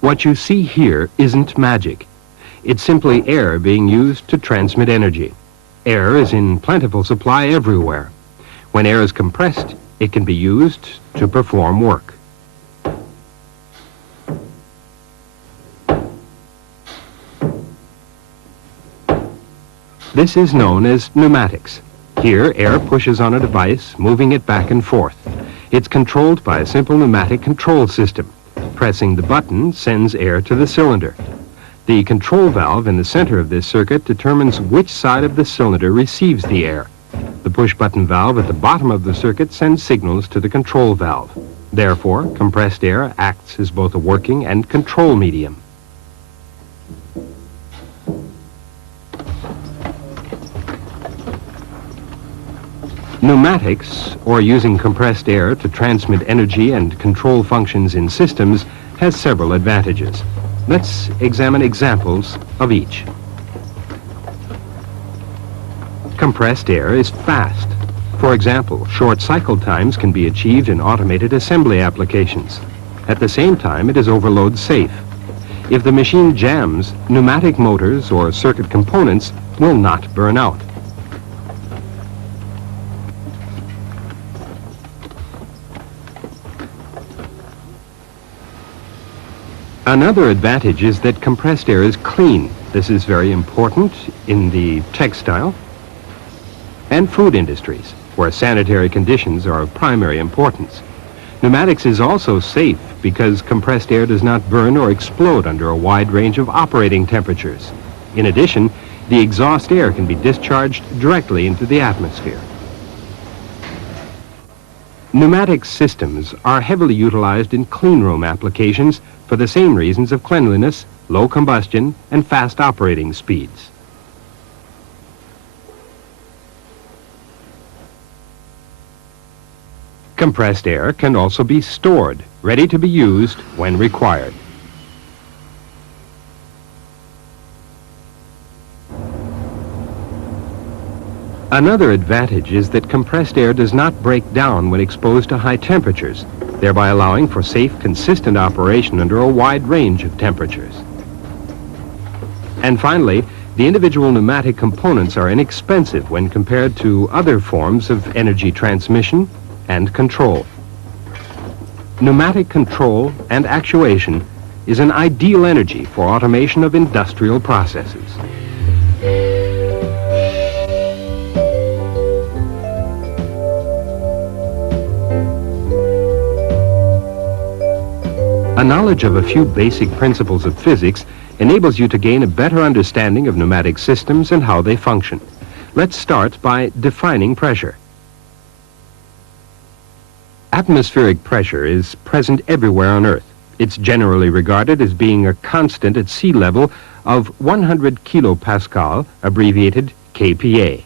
What you see here isn't magic. It's simply air being used to transmit energy. Air is in plentiful supply everywhere. When air is compressed, it can be used to perform work. This is known as pneumatics. Here, air pushes on a device, moving it back and forth. It's controlled by a simple pneumatic control system. Pressing the button sends air to the cylinder. The control valve in the center of this circuit determines which side of the cylinder receives the air. The push-button valve at the bottom of the circuit sends signals to the control valve. Therefore, compressed air acts as both a working and control medium. Pneumatics, or using compressed air to transmit energy and control functions in systems, has several advantages. Let's examine examples of each. Compressed air is fast. For example, short cycle times can be achieved in automated assembly applications. At the same time, it is overload safe. If the machine jams, pneumatic motors or circuit components will not burn out. Another advantage is that compressed air is clean. This is very important in the textile and food industries, where sanitary conditions are of primary importance. Pneumatics is also safe because compressed air does not burn or explode under a wide range of operating temperatures. In addition, the exhaust air can be discharged directly into the atmosphere. Pneumatic systems are heavily utilized in cleanroom applications for the same reasons of cleanliness, low combustion, and fast operating speeds. Compressed air can also be stored, ready to be used when required. Another advantage is that compressed air does not break down when exposed to high temperatures, thereby allowing for safe, consistent operation under a wide range of temperatures. And finally, the individual pneumatic components are inexpensive when compared to other forms of energy transmission and control. Pneumatic control and actuation is an ideal energy for automation of industrial processes. A knowledge of a few basic principles of physics enables you to gain a better understanding of pneumatic systems and how they function. Let's start by defining pressure. Atmospheric pressure is present everywhere on Earth. It's generally regarded as being a constant at sea level of 100 kilopascal, abbreviated kPa.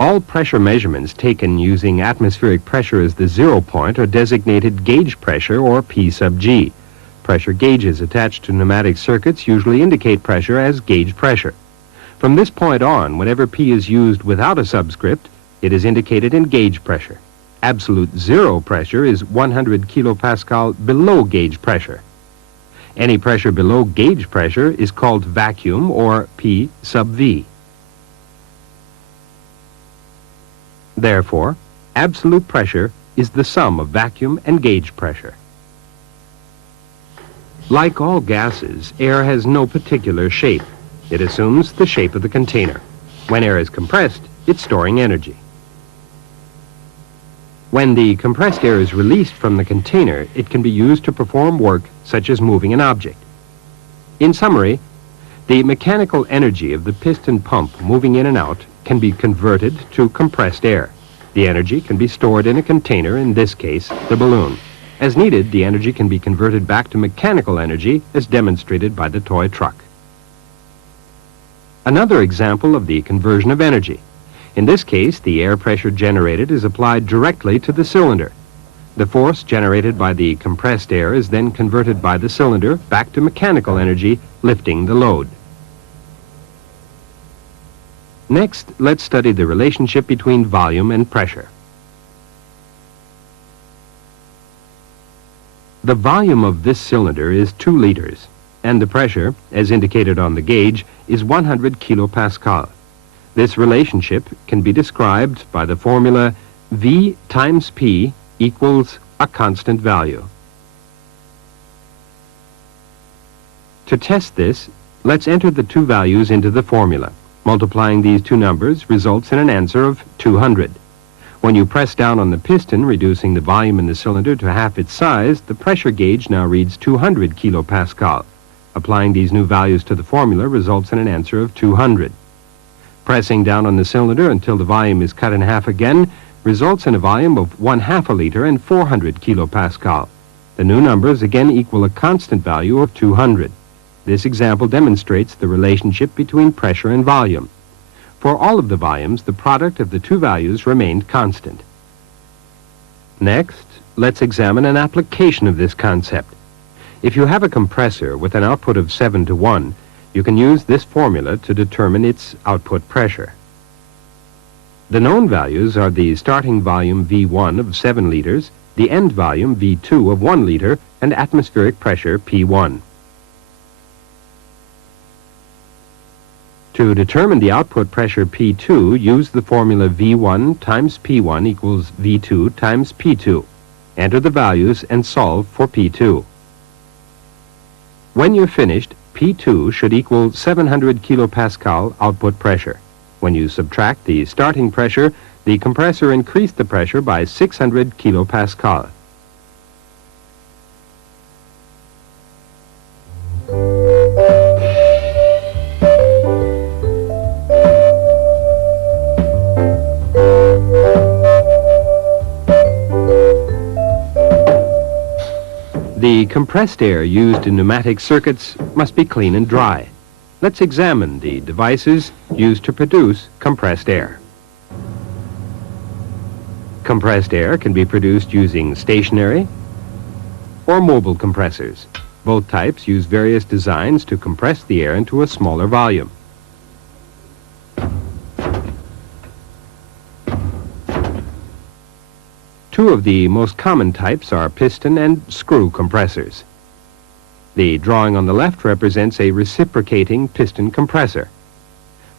All pressure measurements taken using atmospheric pressure as the 0 point are designated gauge pressure, or P sub G. Pressure gauges attached to pneumatic circuits usually indicate pressure as gauge pressure. From this point on, whenever P is used without a subscript, it is indicated in gauge pressure. Absolute zero pressure is 100 kilopascal below gauge pressure. Any pressure below gauge pressure is called vacuum, or P sub V. Therefore, absolute pressure is the sum of vacuum and gauge pressure. Like all gases, air has no particular shape. It assumes the shape of the container. When air is compressed, it's storing energy. When the compressed air is released from the container, it can be used to perform work such as moving an object. In summary, the mechanical energy of the piston pump moving in and out can be converted to compressed air. The energy can be stored in a container, in this case, the balloon. As needed, the energy can be converted back to mechanical energy, as demonstrated by the toy truck. Another example of the conversion of energy. In this case, the air pressure generated is applied directly to the cylinder. The force generated by the compressed air is then converted by the cylinder back to mechanical energy, lifting the load. Next, let's study the relationship between volume and pressure. The volume of this cylinder is 2 liters, and the pressure, as indicated on the gauge, is 100 kilopascal. This relationship can be described by the formula V times P equals a constant value. To test this, let's enter the two values into the formula. Multiplying these two numbers results in an answer of 200. When you press down on the piston, reducing the volume in the cylinder to half its size, the pressure gauge now reads 200 kilopascal. Applying these new values to the formula results in an answer of 200. Pressing down on the cylinder until the volume is cut in half again results in a volume of 1/2 a liter and 400 kilopascal. The new numbers again equal a constant value of 200. This example demonstrates the relationship between pressure and volume. For all of the volumes, the product of the two values remained constant. Next, let's examine an application of this concept. If you have a compressor with an output of 7:1, you can use this formula to determine its output pressure. The known values are the starting volume V1 of 7 liters, the end volume V2 of 1 liter, and atmospheric pressure P1. To determine the output pressure P2, use the formula V1 times P1 equals V2 times P2. Enter the values and solve for P2. When you're finished, P2 should equal 700 kilopascal output pressure. When you subtract the starting pressure, the compressor increased the pressure by 600 kilopascal. The compressed air used in pneumatic circuits must be clean and dry. Let's examine the devices used to produce compressed air. Compressed air can be produced using stationary or mobile compressors. Both types use various designs to compress the air into a smaller volume. Two of the most common types are piston and screw compressors. The drawing on the left represents a reciprocating piston compressor.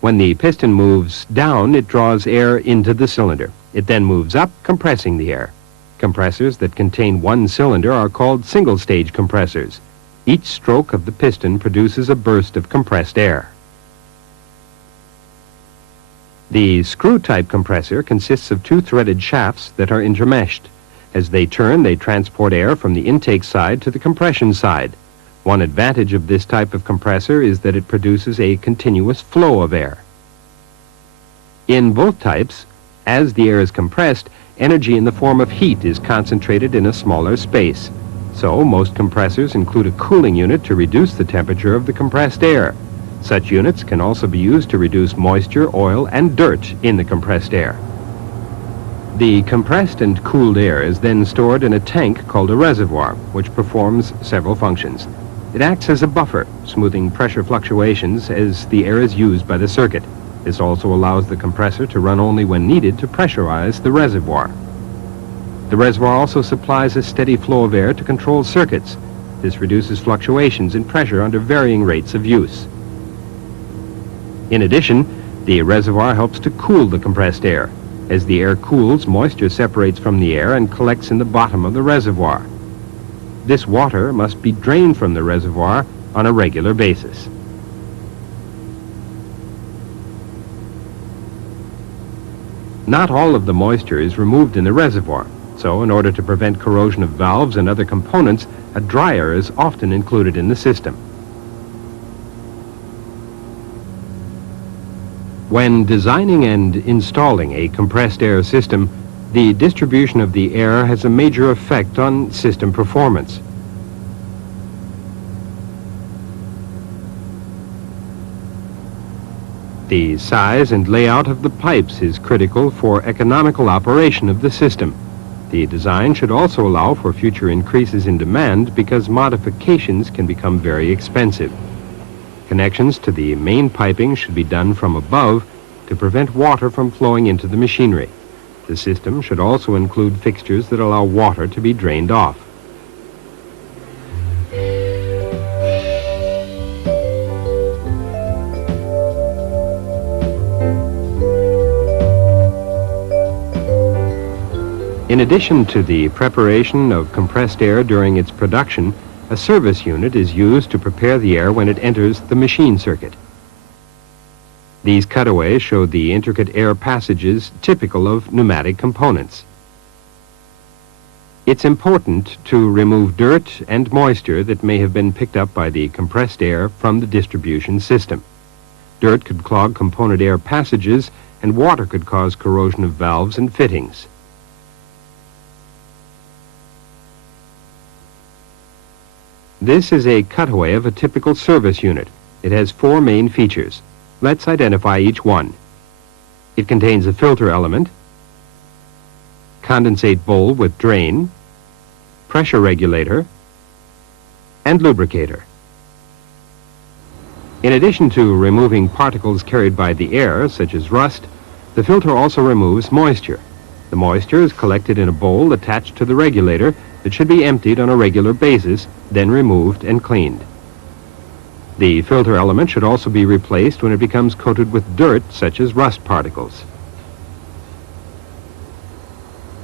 When the piston moves down, it draws air into the cylinder. It then moves up, compressing the air. Compressors that contain one cylinder are called single-stage compressors. Each stroke of the piston produces a burst of compressed air. The screw-type compressor consists of two threaded shafts that are intermeshed. As they turn, they transport air from the intake side to the compression side. One advantage of this type of compressor is that it produces a continuous flow of air. In both types, as the air is compressed, energy in the form of heat is concentrated in a smaller space. So, most compressors include a cooling unit to reduce the temperature of the compressed air. Such units can also be used to reduce moisture, oil, and dirt in the compressed air. The compressed and cooled air is then stored in a tank called a reservoir, which performs several functions. It acts as a buffer, smoothing pressure fluctuations as the air is used by the circuit. This also allows the compressor to run only when needed to pressurize the reservoir. The reservoir also supplies a steady flow of air to control circuits. This reduces fluctuations in pressure under varying rates of use. In addition, the reservoir helps to cool the compressed air. As the air cools, moisture separates from the air and collects in the bottom of the reservoir. This water must be drained from the reservoir on a regular basis. Not all of the moisture is removed in the reservoir, so in order to prevent corrosion of valves and other components, a dryer is often included in the system. When designing and installing a compressed air system, the distribution of the air has a major effect on system performance. The size and layout of the pipes is critical for economical operation of the system. The design should also allow for future increases in demand because modifications can become very expensive. Connections to the main piping should be done from above to prevent water from flowing into the machinery. The system should also include fixtures that allow water to be drained off. In addition to the preparation of compressed air during its production, a service unit is used to prepare the air when it enters the machine circuit. These cutaways show the intricate air passages typical of pneumatic components. It's important to remove dirt and moisture that may have been picked up by the compressed air from the distribution system. Dirt could clog component air passages, and water could cause corrosion of valves and fittings. This is a cutaway of a typical service unit. It has four main features. Let's identify each one. It contains a filter element, condensate bowl with drain, pressure regulator, and lubricator. In addition to removing particles carried by the air, such as rust, the filter also removes moisture. The moisture is collected in a bowl attached to the regulator that should be emptied on a regular basis, then removed and cleaned. The filter element should also be replaced when it becomes coated with dirt, such as rust particles.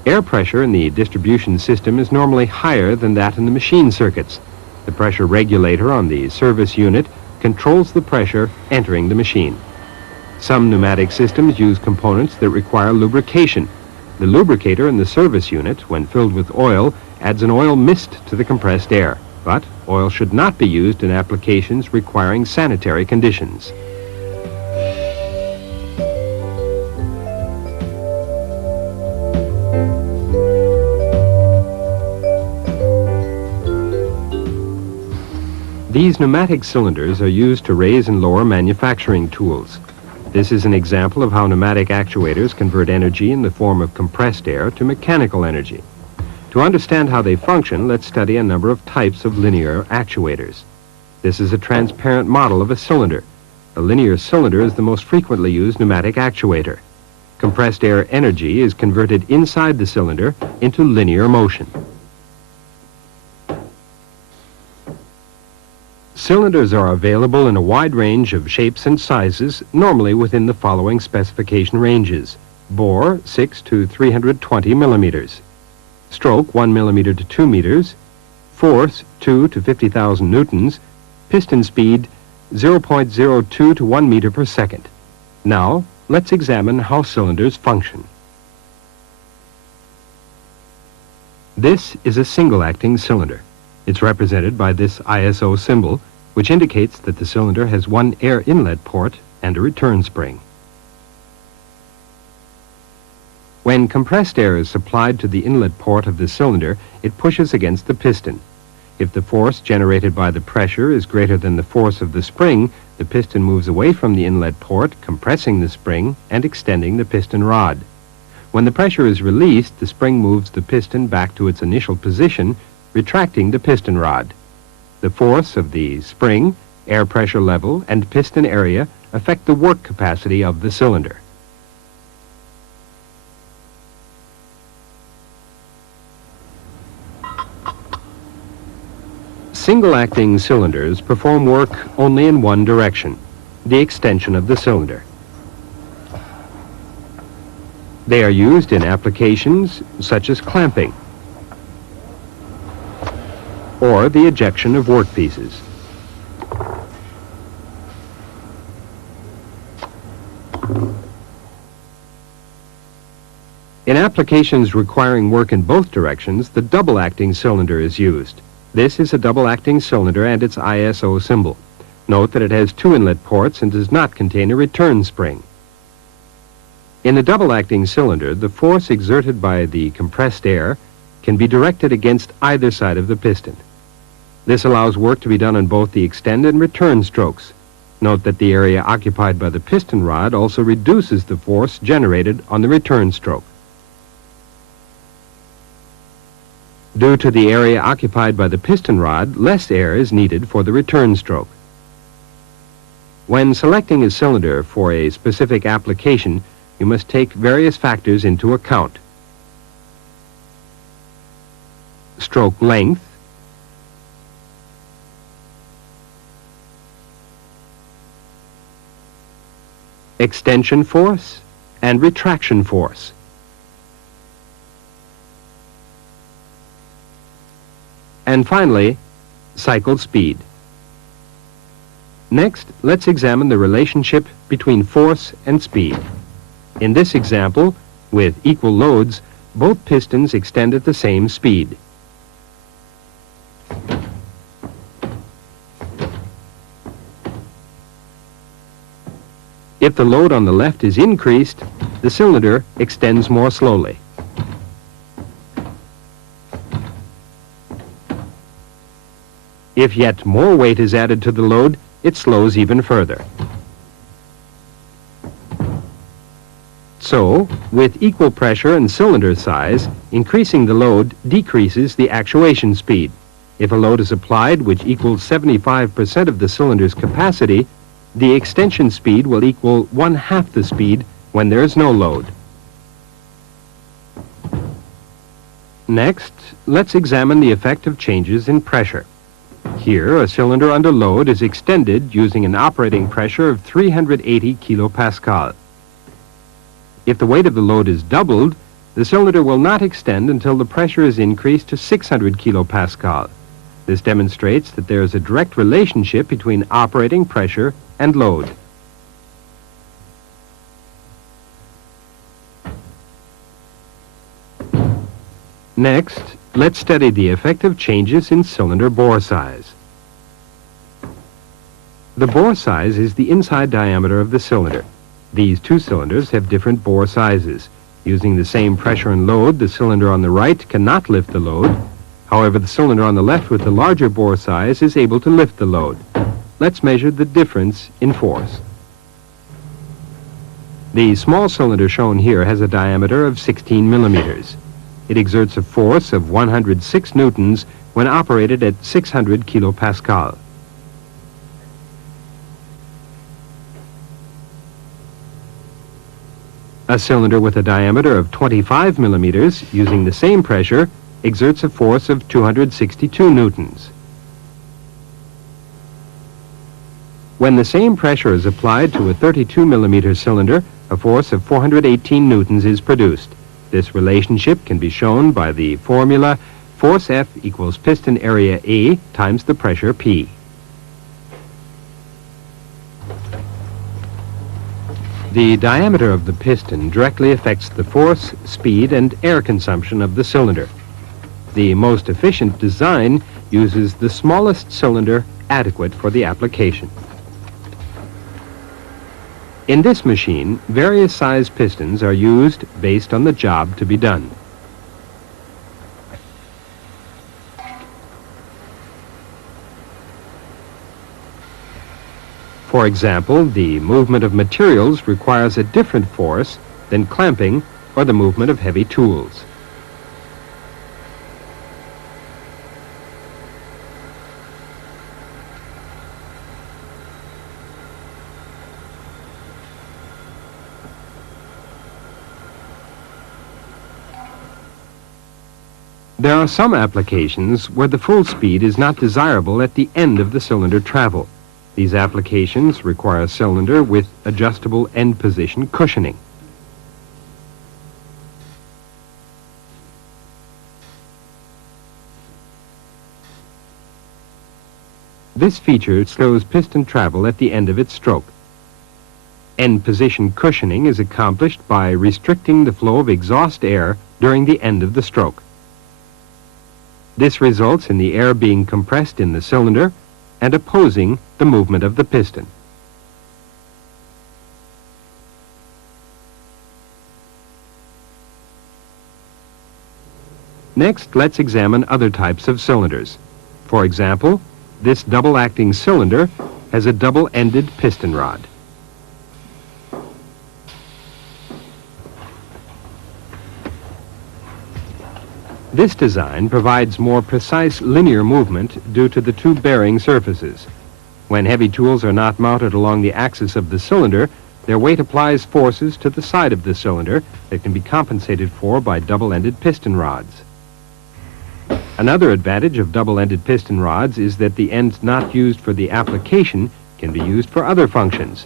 Air pressure in the distribution system is normally higher than that in the machine circuits. The pressure regulator on the service unit controls the pressure entering the machine. Some pneumatic systems use components that require lubrication. The lubricator in the service unit, when filled with oil, adds an oil mist to the compressed air. But oil should not be used in applications requiring sanitary conditions. These pneumatic cylinders are used to raise and lower manufacturing tools. This is an example of how pneumatic actuators convert energy in the form of compressed air to mechanical energy. To understand how they function, let's study a number of types of linear actuators. This is a transparent model of a cylinder. A linear cylinder is the most frequently used pneumatic actuator. Compressed air energy is converted inside the cylinder into linear motion. Cylinders are available in a wide range of shapes and sizes, normally within the following specification ranges: bore 6 to 320 millimeters, stroke 1 millimeter to 2 meters, force 2 to 50,000 newtons, piston speed 0.02 to 1 meter per second. Now, let's examine how cylinders function. This is a single-acting cylinder. It's represented by this ISO symbol, which indicates that the cylinder has one air inlet port and a return spring. When compressed air is supplied to the inlet port of the cylinder, it pushes against the piston. If the force generated by the pressure is greater than the force of the spring, the piston moves away from the inlet port, compressing the spring and extending the piston rod. When the pressure is released, the spring moves the piston back to its initial position, retracting the piston rod. The force of the spring, air pressure level, and piston area affect the work capacity of the cylinder. Single-acting cylinders perform work only in one direction, the extension of the cylinder. They are used in applications such as clamping or the ejection of workpieces. In applications requiring work in both directions, the double-acting cylinder is used. This is a double-acting cylinder and its ISO symbol. Note that it has two inlet ports and does not contain a return spring. In the double-acting cylinder, the force exerted by the compressed air can be directed against either side of the piston. This allows work to be done on both the extend and return strokes. Note that the area occupied by the piston rod also reduces the force generated on the return stroke. Due to the area occupied by the piston rod, less air is needed for the return stroke. When selecting a cylinder for a specific application, you must take various factors into account: stroke length, extension force, and retraction force. And finally, cycle speed. Next, let's examine the relationship between force and speed. In this example, with equal loads, both pistons extend at the same speed. If the load on the left is increased, the cylinder extends more slowly. If yet more weight is added to the load, it slows even further. So, with equal pressure and cylinder size, increasing the load decreases the actuation speed. If a load is applied which equals 75% of the cylinder's capacity, the extension speed will equal 1/2 the speed when there is no load. Next, let's examine the effect of changes in pressure. Here, a cylinder under load is extended using an operating pressure of 380 kilopascal. If the weight of the load is doubled, the cylinder will not extend until the pressure is increased to 600 kilopascal. This demonstrates that there is a direct relationship between operating pressure and load. Next, let's study the effect of changes in cylinder bore size. The bore size is the inside diameter of the cylinder. These two cylinders have different bore sizes. Using the same pressure and load, the cylinder on the right cannot lift the load. However, the cylinder on the left with the larger bore size is able to lift the load. Let's measure the difference in force. The small cylinder shown here has a diameter of 16 millimeters. It exerts a force of 106 newtons when operated at 600 kilopascal. A cylinder with a diameter of 25 millimeters, using the same pressure, exerts a force of 262 newtons. When the same pressure is applied to a 32 millimeter cylinder, a force of 418 newtons is produced. This relationship can be shown by the formula force F equals piston area A times the pressure P. The diameter of the piston directly affects the force, speed, and air consumption of the cylinder. The most efficient design uses the smallest cylinder adequate for the application. In this machine, various size pistons are used based on the job to be done. For example, the movement of materials requires a different force than clamping or the movement of heavy tools. There are some applications where the full speed is not desirable at the end of the cylinder travel. These applications require a cylinder with adjustable end position cushioning. This feature slows piston travel at the end of its stroke. End position cushioning is accomplished by restricting the flow of exhaust air during the end of the stroke. This results in the air being compressed in the cylinder and opposing the movement of the piston. Next, let's examine other types of cylinders. For example, this double-acting cylinder has a double-ended piston rod. This design provides more precise linear movement due to the two bearing surfaces. When heavy tools are not mounted along the axis of the cylinder, their weight applies forces to the side of the cylinder that can be compensated for by double-ended piston rods. Another advantage of double-ended piston rods is that the ends not used for the application can be used for other functions,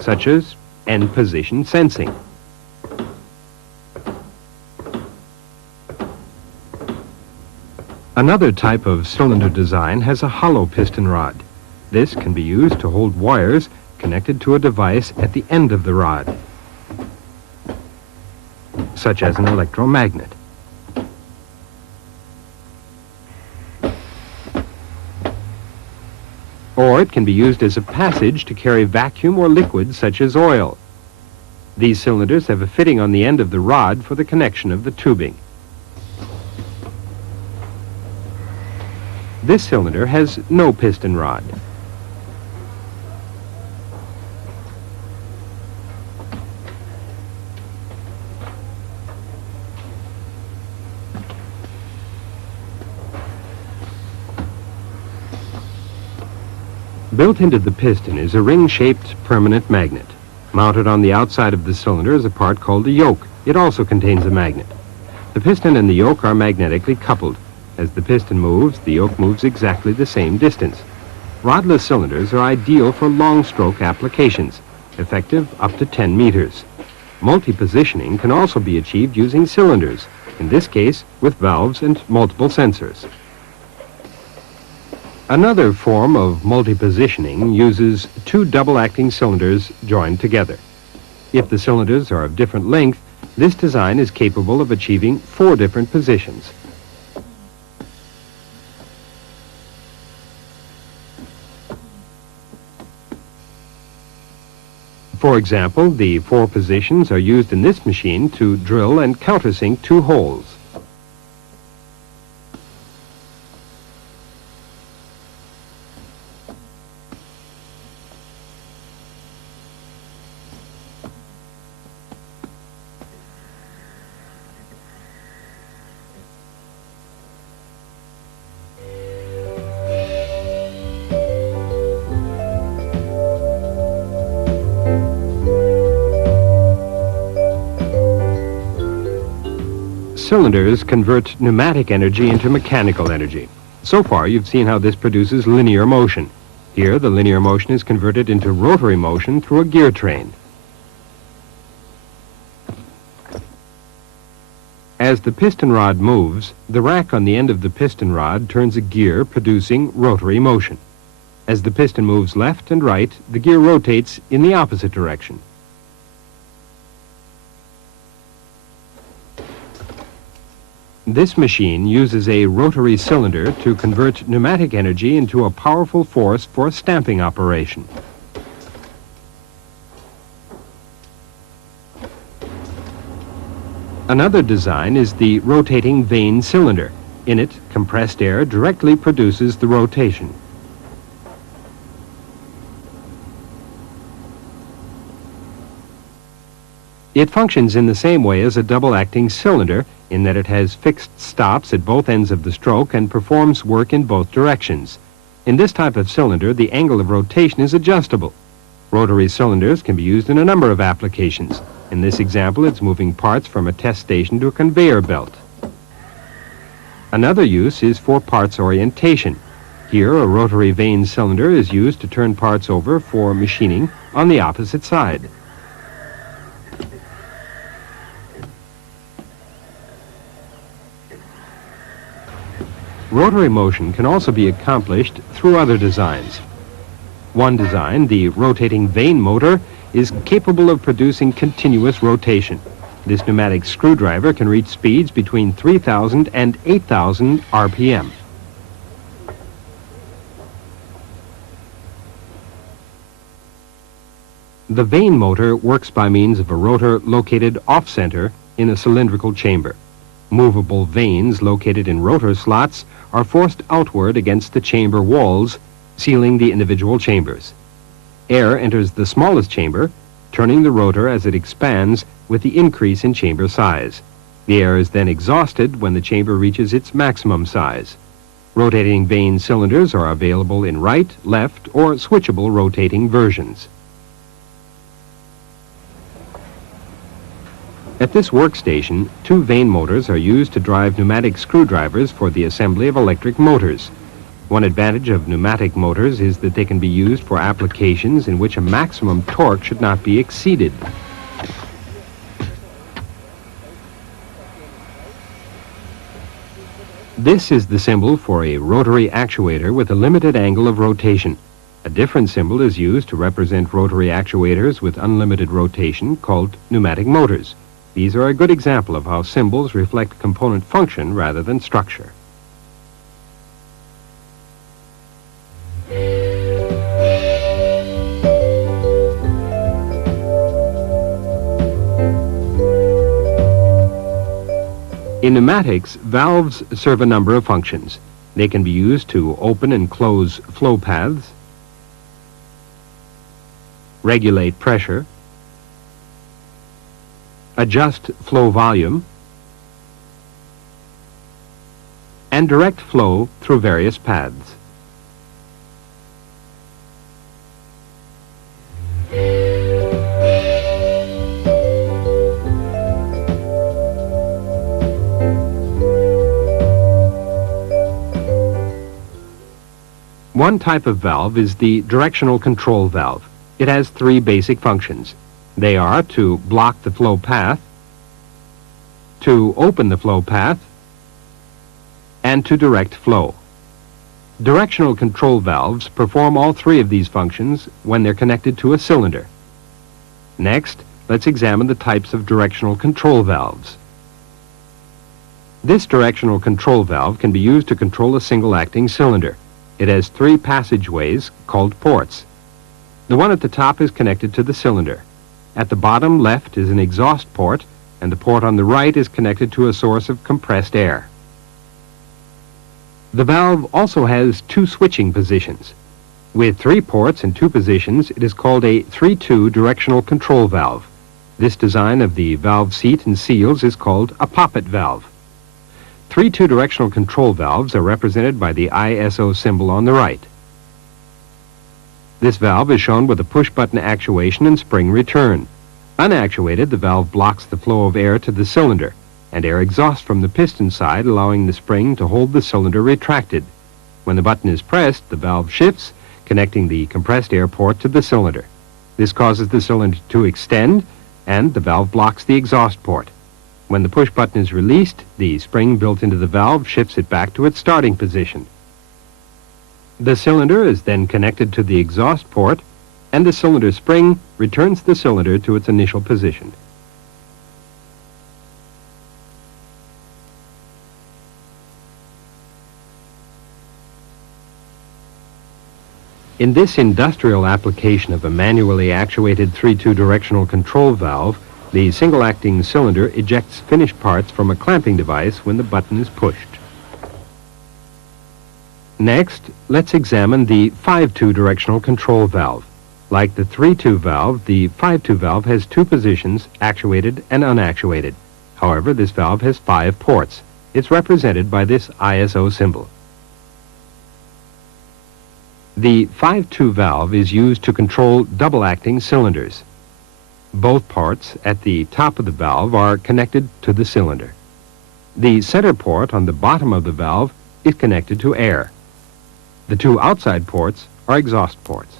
such as end position sensing. Another type of cylinder design has a hollow piston rod. This can be used to hold wires connected to a device at the end of the rod, such as an electromagnet. Or it can be used as a passage to carry vacuum or liquid such as oil. These cylinders have a fitting on the end of the rod for the connection of the tubing. This cylinder has no piston rod. Built into the piston is a ring-shaped permanent magnet. Mounted on the outside of the cylinder is a part called a yoke. It also contains a magnet. The piston and the yoke are magnetically coupled. As the piston moves, the yoke moves exactly the same distance. Rodless cylinders are ideal for long-stroke applications, effective up to 10 meters. Multi-positioning can also be achieved using cylinders, in this case with valves and multiple sensors. Another form of multi-positioning uses two double-acting cylinders joined together. If the cylinders are of different length, this design is capable of achieving 4 different positions. For example, the 4 positions are used in this machine to drill and countersink 2 holes. Cylinders convert pneumatic energy into mechanical energy. So far, you've seen how this produces linear motion. Here, the linear motion is converted into rotary motion through a gear train. As the piston rod moves, the rack on the end of the piston rod turns a gear, producing rotary motion. As the piston moves left and right, the gear rotates in the opposite direction. This machine uses a rotary cylinder to convert pneumatic energy into a powerful force for a stamping operation. Another design is the rotating vane cylinder. In it, compressed air directly produces the rotation. It functions in the same way as a double-acting cylinder in that it has fixed stops at both ends of the stroke and performs work in both directions. In this type of cylinder, the angle of rotation is adjustable. Rotary cylinders can be used in a number of applications. In this example, it's moving parts from a test station to a conveyor belt. Another use is for parts orientation. Here, a rotary vane cylinder is used to turn parts over for machining on the opposite side. Rotary motion can also be accomplished through other designs. One design, the rotating vane motor, is capable of producing continuous rotation. This pneumatic screwdriver can reach speeds between 3,000 and 8,000 RPM. The vane motor works by means of a rotor located off-center in a cylindrical chamber. Movable vanes located in rotor slots are forced outward against the chamber walls, sealing the individual chambers. Air enters the smallest chamber, turning the rotor as it expands with the increase in chamber size. The air is then exhausted when the chamber reaches its maximum size. Rotating vane cylinders are available in right, left, or switchable rotating versions. At this workstation, 2 vane motors are used to drive pneumatic screwdrivers for the assembly of electric motors. One advantage of pneumatic motors is that they can be used for applications in which a maximum torque should not be exceeded. This is the symbol for a rotary actuator with a limited angle of rotation. A different symbol is used to represent rotary actuators with unlimited rotation called pneumatic motors. These are a good example of how symbols reflect component function rather than structure. In pneumatics, valves serve a number of functions. They can be used to open and close flow paths, regulate pressure, adjust flow volume, and direct flow through various paths. One type of valve is the directional control valve. It has three basic functions. They are to block the flow path, to open the flow path, and to direct flow. Directional control valves perform all three of these functions when they're connected to a cylinder. Next, let's examine the types of directional control valves. This directional control valve can be used to control a single-acting cylinder. It has three passageways called ports. The one at the top is connected to the cylinder. At the bottom left is an exhaust port, and the port on the right is connected to a source of compressed air. The valve also has two switching positions. With 3 ports and 2 positions, it is called a 3-2 directional control valve. This design of the valve seat and seals is called a poppet valve. 3-2 directional control valves are represented by the ISO symbol on the right. This valve is shown with a push-button actuation and spring return. Unactuated, the valve blocks the flow of air to the cylinder, and air exhausts from the piston side, allowing the spring to hold the cylinder retracted. When the button is pressed, the valve shifts, connecting the compressed air port to the cylinder. This causes the cylinder to extend, and the valve blocks the exhaust port. When the push button is released, the spring built into the valve shifts it back to its starting position. The cylinder is then connected to the exhaust port, and the cylinder spring returns the cylinder to its initial position. In this industrial application of a manually actuated 3-2 directional control valve, the single-acting cylinder ejects finished parts from a clamping device when the button is pushed. Next, let's examine the 5-2 directional control valve. Like the 3-2 valve, the 5-2 valve has 2 positions, actuated and unactuated. However, this valve has 5 ports. It's represented by this ISO symbol. The 5-2 valve is used to control double-acting cylinders. Both parts at the top of the valve are connected to the cylinder. The center port on the bottom of the valve is connected to air. The 2 outside ports are exhaust ports.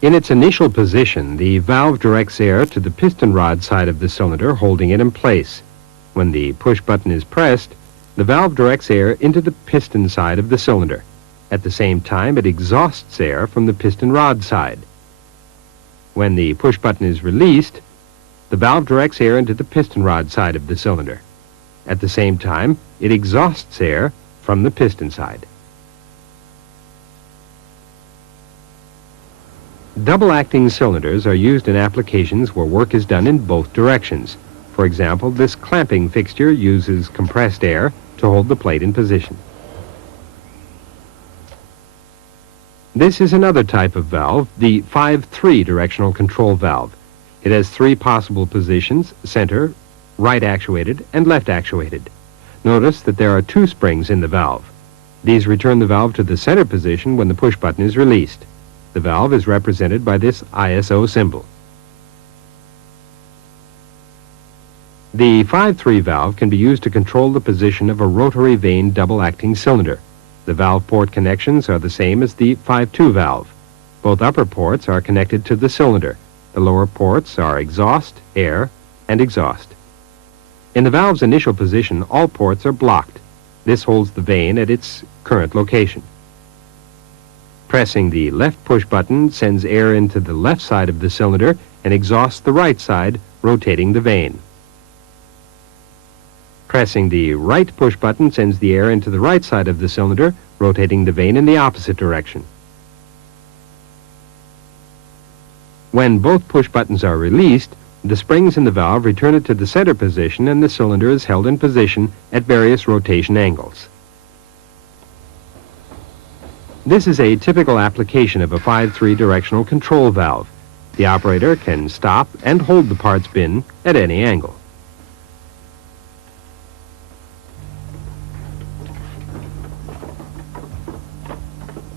In its initial position, the valve directs air to the piston rod side of the cylinder, holding it in place. When the push button is pressed, the valve directs air into the piston side of the cylinder. At the same time, it exhausts air from the piston rod side. When the push button is released, the valve directs air into the piston rod side of the cylinder. At the same time, it exhausts air from the piston side. Double-acting cylinders are used in applications where work is done in both directions. For example, this clamping fixture uses compressed air to hold the plate in position. This is another type of valve, the 5-3 directional control valve. It has 3 possible positions: center, right actuated, and left actuated. Notice that there are 2 springs in the valve. These return the valve to the center position when the push button is released. The valve is represented by this ISO symbol. The 5-3 valve can be used to control the position of a rotary vane double-acting cylinder. The valve port connections are the same as the 5-2 valve. Both upper ports are connected to the cylinder. The lower ports are exhaust, air, and exhaust. In the valve's initial position, all ports are blocked. This holds the vane at its current location. Pressing the left push button sends air into the left side of the cylinder and exhausts the right side, rotating the vane. Pressing the right push button sends the air into the right side of the cylinder, rotating the vane in the opposite direction. When both push buttons are released, the springs in the valve return it to the center position and the cylinder is held in position at various rotation angles. This is a typical application of a 5-3 directional control valve. The operator can stop and hold the parts bin at any angle.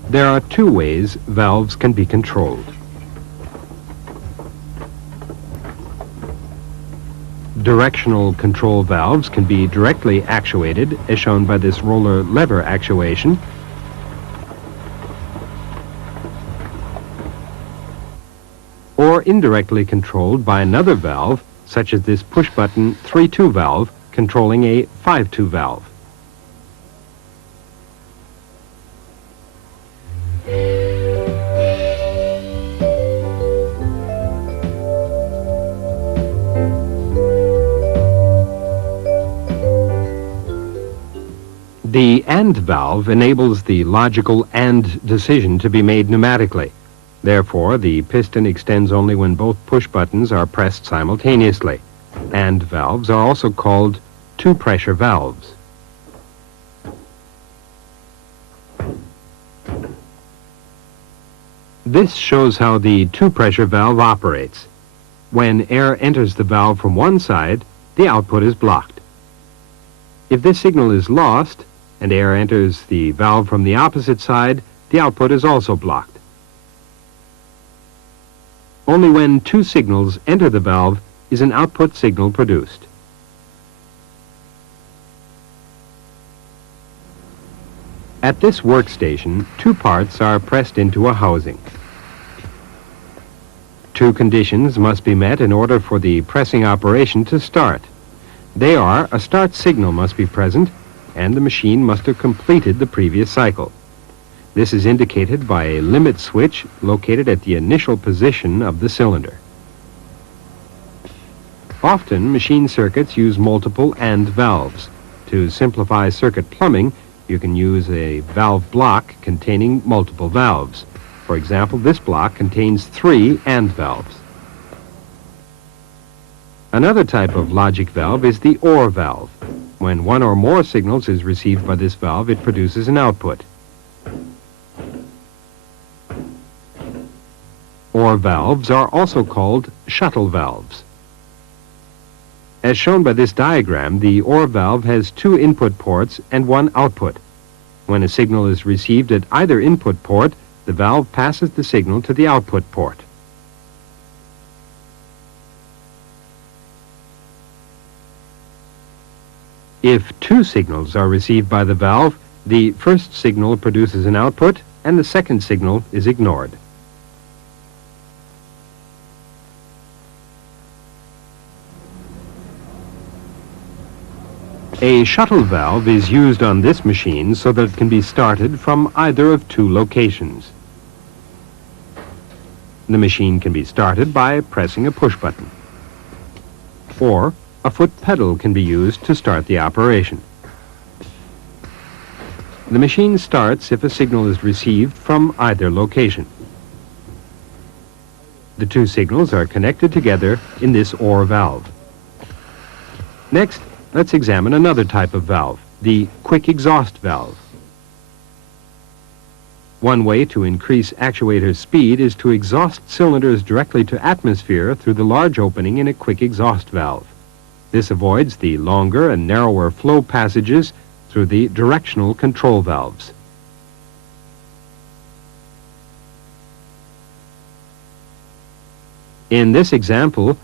There are two ways valves can be controlled. Directional control valves can be directly actuated, as shown by this roller lever actuation, or indirectly controlled by another valve, such as this push-button 3-2 valve controlling a 5-2 valve. The AND valve enables the logical AND decision to be made pneumatically. Therefore, the piston extends only when both push buttons are pressed simultaneously. AND valves are also called two-pressure valves. This shows how the two-pressure valve operates. When air enters the valve from one side, the output is blocked. If this signal is lost, and air enters the valve from the opposite side, the output is also blocked. Only when two signals enter the valve is an output signal produced. At this workstation, two parts are pressed into a housing. Two conditions must be met in order for the pressing operation to start. They are: a start signal must be present, and the machine must have completed the previous cycle. This is indicated by a limit switch located at the initial position of the cylinder. Often, machine circuits use multiple AND valves. To simplify circuit plumbing, you can use a valve block containing multiple valves. For example, this block contains 3 AND valves. Another type of logic valve is the OR valve. When one or more signals is received by this valve, it produces an output. OR valves are also called shuttle valves. As shown by this diagram, the OR valve has 2 input ports and 1 output. When a signal is received at either input port, the valve passes the signal to the output port. If 2 signals are received by the valve, the first signal produces an output and the second signal is ignored. A shuttle valve is used on this machine so that it can be started from either of 2 locations. The machine can be started by pressing a push button, or a foot pedal can be used to start the operation. The machine starts if a signal is received from either location. The 2 signals are connected together in this OR valve. Next, let's examine another type of valve, the quick exhaust valve. One way to increase actuator speed is to exhaust cylinders directly to atmosphere through the large opening in a quick exhaust valve. This avoids the longer and narrower flow passages through the directional control valves. In this example,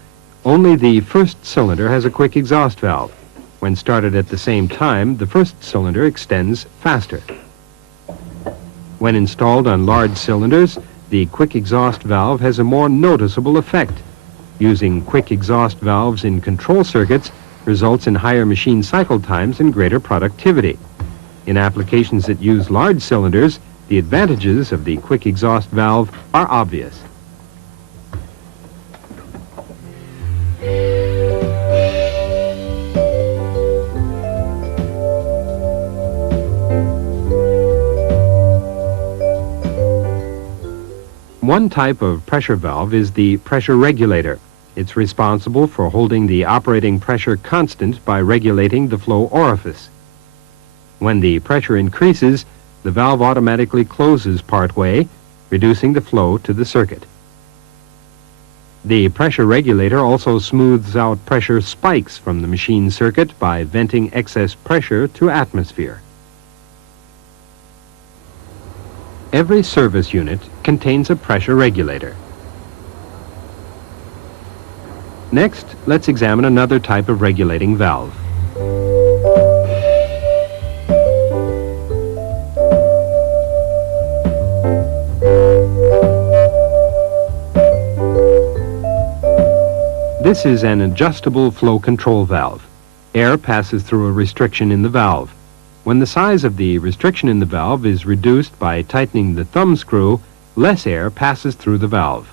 only the first cylinder has a quick exhaust valve. When started at the same time, the first cylinder extends faster. When installed on large cylinders, the quick exhaust valve has a more noticeable effect. Using quick exhaust valves in control circuits results in higher machine cycle times and greater productivity. In applications that use large cylinders, the advantages of the quick exhaust valve are obvious. One type of pressure valve is the pressure regulator. It's responsible for holding the operating pressure constant by regulating the flow orifice. When the pressure increases, the valve automatically closes partway, reducing the flow to the circuit. The pressure regulator also smooths out pressure spikes from the machine circuit by venting excess pressure to atmosphere. Every service unit contains a pressure regulator. Next, let's examine another type of regulating valve. This is an adjustable flow control valve. Air passes through a restriction in the valve. When the size of the restriction in the valve is reduced by tightening the thumb screw, less air passes through the valve.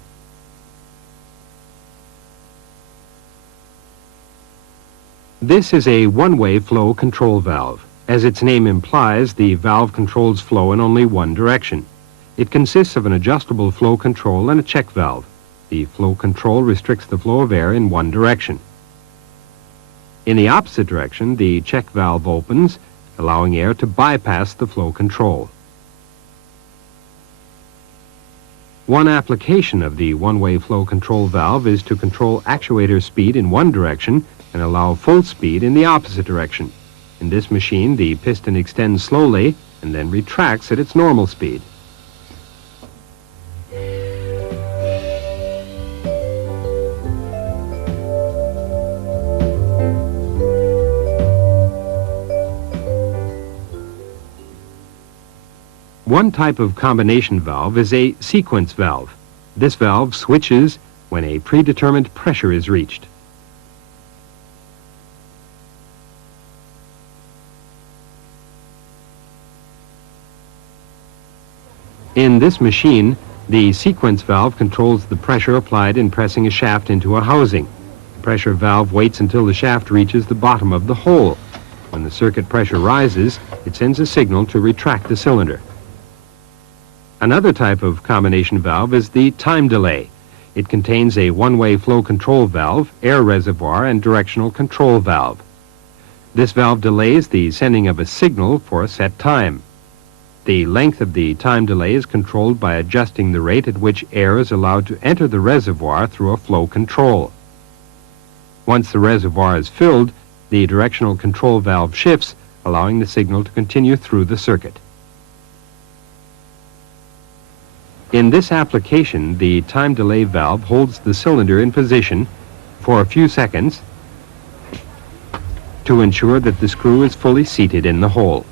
This is a one-way flow control valve. As its name implies, the valve controls flow in only one direction. It consists of an adjustable flow control and a check valve. The flow control restricts the flow of air in one direction. In the opposite direction, the check valve opens, allowing air to bypass the flow control. One application of the one-way flow control valve is to control actuator speed in one direction and allow full speed in the opposite direction. In this machine, the piston extends slowly and then retracts at its normal speed. One type of combination valve is a sequence valve. This valve switches when a predetermined pressure is reached. In this machine, the sequence valve controls the pressure applied in pressing a shaft into a housing. The pressure valve waits until the shaft reaches the bottom of the hole. When the circuit pressure rises, it sends a signal to retract the cylinder. Another type of combination valve is the time delay. It contains a one-way flow control valve, air reservoir, and directional control valve. This valve delays the sending of a signal for a set time. The length of the time delay is controlled by adjusting the rate at which air is allowed to enter the reservoir through a flow control. Once the reservoir is filled, the directional control valve shifts, allowing the signal to continue through the circuit. In this application, the time delay valve holds the cylinder in position for a few seconds to ensure that the screw is fully seated in the hole.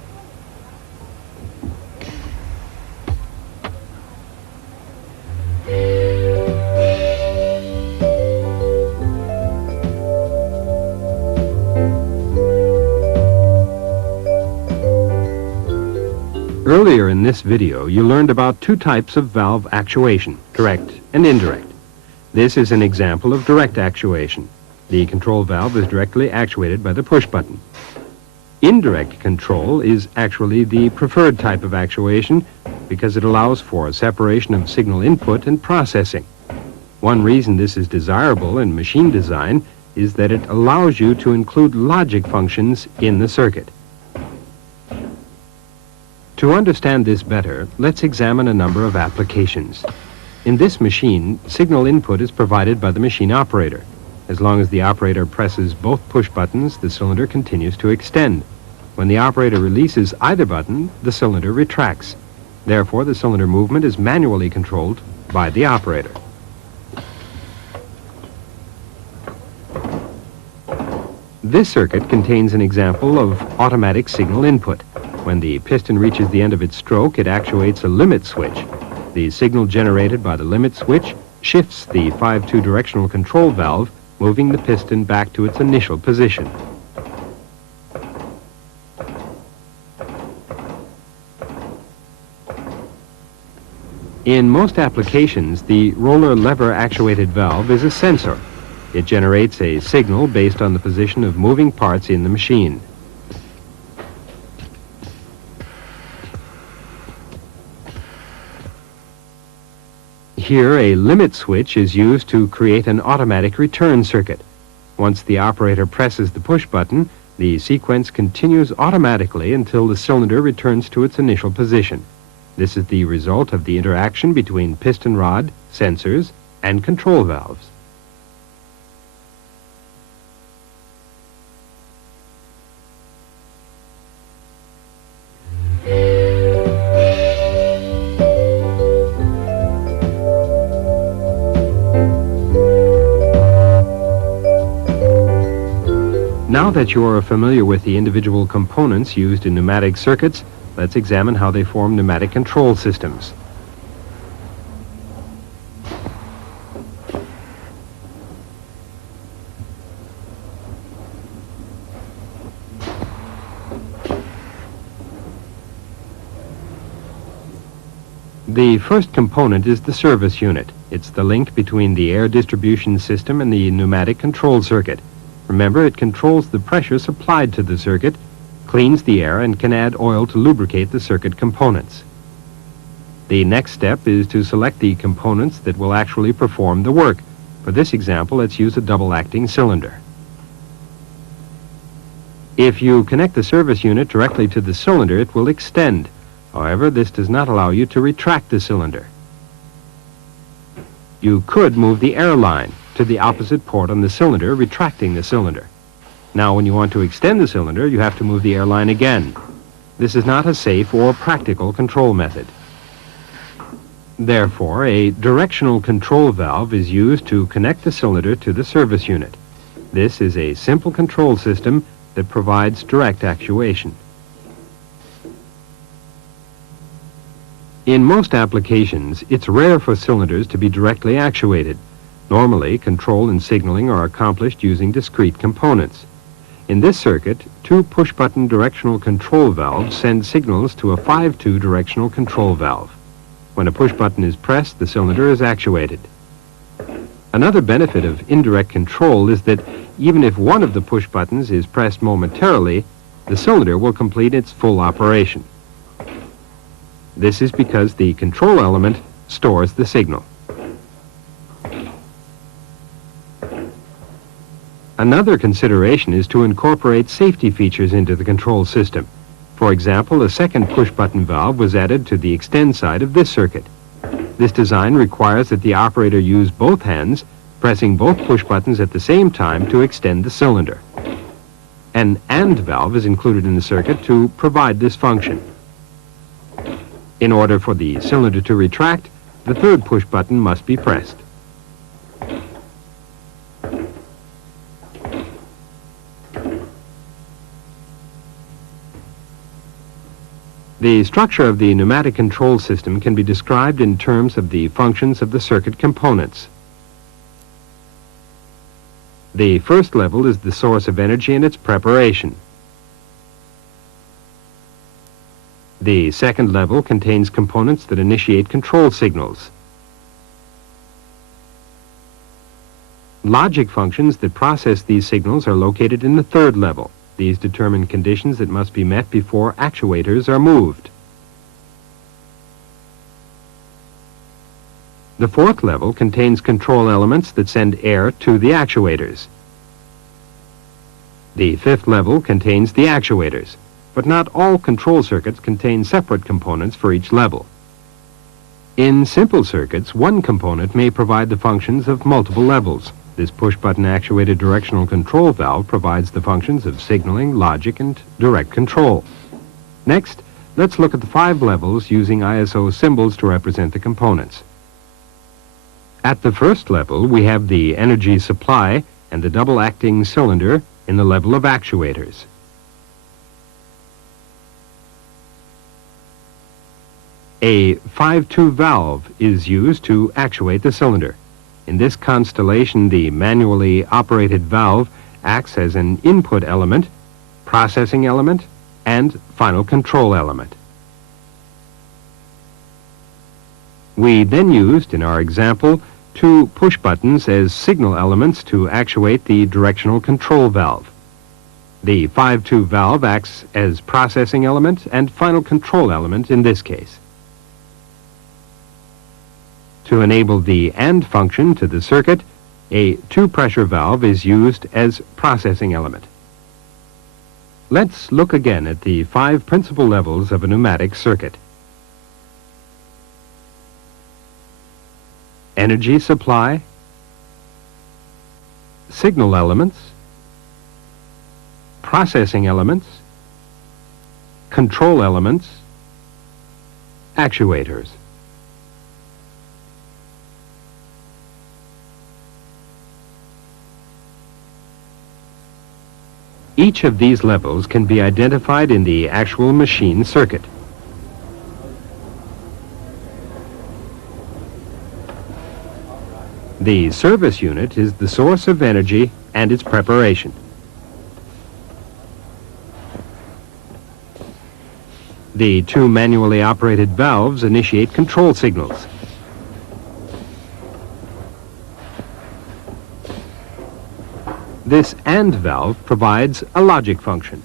Earlier in this video, you learned about two types of valve actuation, direct and indirect. This is an example of direct actuation. The control valve is directly actuated by the push button. Indirect control is actually the preferred type of actuation because it allows for a separation of signal input and processing. One reason this is desirable in machine design is that it allows you to include logic functions in the circuit. To understand this better, let's examine a number of applications. In this machine, signal input is provided by the machine operator. As long as the operator presses both push buttons, the cylinder continues to extend. When the operator releases either button, the cylinder retracts. Therefore, the cylinder movement is manually controlled by the operator. This circuit contains an example of automatic signal input. When the piston reaches the end of its stroke, it actuates a limit switch. The signal generated by the limit switch shifts the 5-2 directional control valve moving the piston back to its initial position. In most applications, the roller lever actuated valve is a sensor. It generates a signal based on the position of moving parts in the machine. Here, a limit switch is used to create an automatic return circuit. Once the operator presses the push button, the sequence continues automatically until the cylinder returns to its initial position. This is the result of the interaction between piston rod, sensors, and control valves. Now that you are familiar with the individual components used in pneumatic circuits, let's examine how they form pneumatic control systems. The first component is the service unit. It's the link between the air distribution system and the pneumatic control circuit. Remember, it controls the pressure supplied to the circuit, cleans the air, and can add oil to lubricate the circuit components. The next step is to select the components that will actually perform the work. For this example, let's use a double-acting cylinder. If you connect the service unit directly to the cylinder, it will extend. However, this does not allow you to retract the cylinder. You could move the air line to the opposite port on the cylinder, retracting the cylinder. Now, when you want to extend the cylinder, you have to move the air line again. This is not a safe or practical control method. Therefore, a directional control valve is used to connect the cylinder to the service unit. This is a simple control system that provides direct actuation. In most applications, it's rare for cylinders to be directly actuated. Normally, control and signaling are accomplished using discrete components. In this circuit, two push-button directional control valves send signals to a 5-2 directional control valve. When a push button is pressed, the cylinder is actuated. Another benefit of indirect control is that even if one of the push buttons is pressed momentarily, the cylinder will complete its full operation. This is because the control element stores the signal. Another consideration is to incorporate safety features into the control system. For example, a second push-button valve was added to the extend side of this circuit. This design requires that the operator use both hands, pressing both push buttons at the same time to extend the cylinder. An AND valve is included in the circuit to provide this function. In order for the cylinder to retract, the third push button must be pressed. The structure of the pneumatic control system can be described in terms of the functions of the circuit components. The first level is the source of energy and its preparation. The second level contains components that initiate control signals. Logic functions that process these signals are located in the third level. These determine conditions that must be met before actuators are moved. The fourth level contains control elements that send air to the actuators. The fifth level contains the actuators, but not all control circuits contain separate components for each level. In simple circuits, one component may provide the functions of multiple levels. This push-button actuated directional control valve provides the functions of signaling, logic, and direct control. Next, let's look at the 5 levels using ISO symbols to represent the components. At the first level, we have the energy supply and the double-acting cylinder in the level of actuators. A 5-2 valve is used to actuate the cylinder. In this constellation, the manually operated valve acts as an input element, processing element, and final control element. We then used, in our example, two push buttons as signal elements to actuate the directional control valve. The 5-2 valve acts as processing element and final control element in this case. To enable the AND function to the circuit, a two-pressure valve is used as processing element. Let's look again at the 5 principal levels of a pneumatic circuit. Energy supply, signal elements, processing elements, control elements, actuators. Each of these levels can be identified in the actual machine circuit. The service unit is the source of energy and its preparation. The two manually operated valves initiate control signals. This AND valve provides a logic function.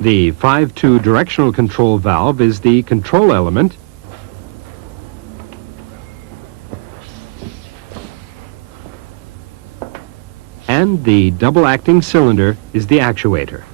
The 5-2 directional control valve is the control element, and the double-acting cylinder is the actuator.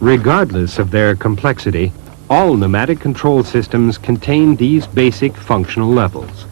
Regardless of their complexity, all pneumatic control systems contain these basic functional levels.